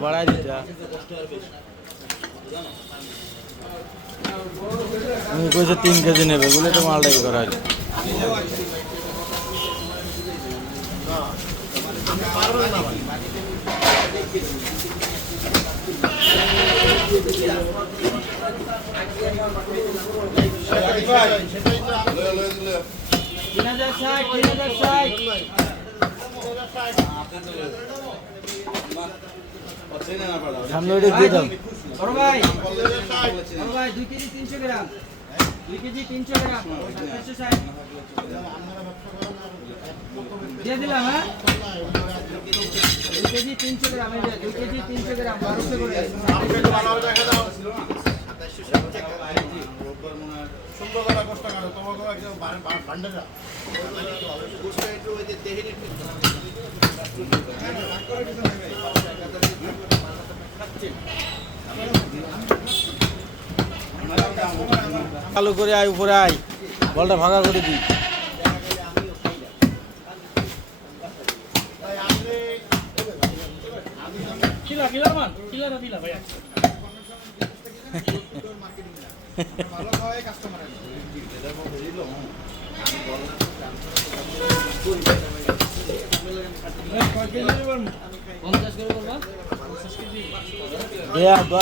बढ़ा दीजा कोई 3 केजी ने बोले तो माल डाई करा সামনে ওটা দিয়ে দাও বড় ভাই 2 কেজি 300 গ্রাম 2 কেজি 300 গ্রাম 460 দিয়ে দিলাম হ্যাঁ 2 কেজি 300 গ্রাম এই 2 কেজি 300 গ্রাম 1200 করে আপনি তো বানাও দেখা দাও 2760 টাকা রোববার মনে হয় সুন্দর করা কষ্ট কাটো তোমাকে একদম ভান্ডারা গোস্ত একটু ওই যে দেহের একটু চালু করে আয় উপরে আয় বলটা ভাঙা করে দিই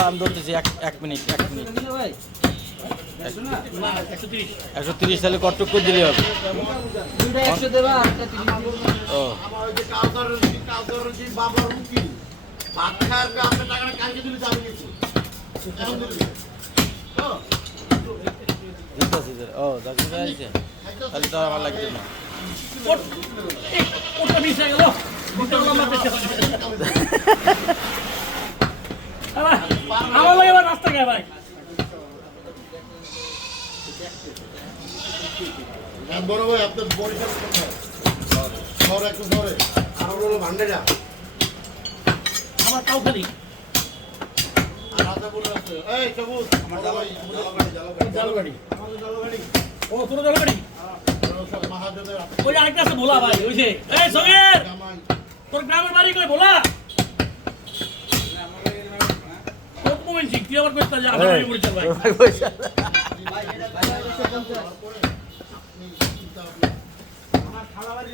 আমি ধরতেছি 1 মিনিট 130 তাহলে কটক করে দিলে হবে তাহলে তো আমার লাগবে না আমার লাগে আবার রাস্তা গায় ভাই বড় ভাই আপনার বরিশাল কোথায় শহর একটু ধরে আর হলো ভান্ডারা আমার কাউখালি রাজা বলে আছে এই সবুজ আমার জালগাড়ি আমাদের জালগাড়ি ও তোর জালগাড়ি সব মহাজনের ওই আরেকটা আছে ভোলা ভাই ওই যে এই সগের তোর গ্রামের বাড়ি কই ভোলা কত মোবাইল শিখ তুই আবার কইতা যে আমার বাড়ি পরিচয় ভাই আমার খালা বাড়ি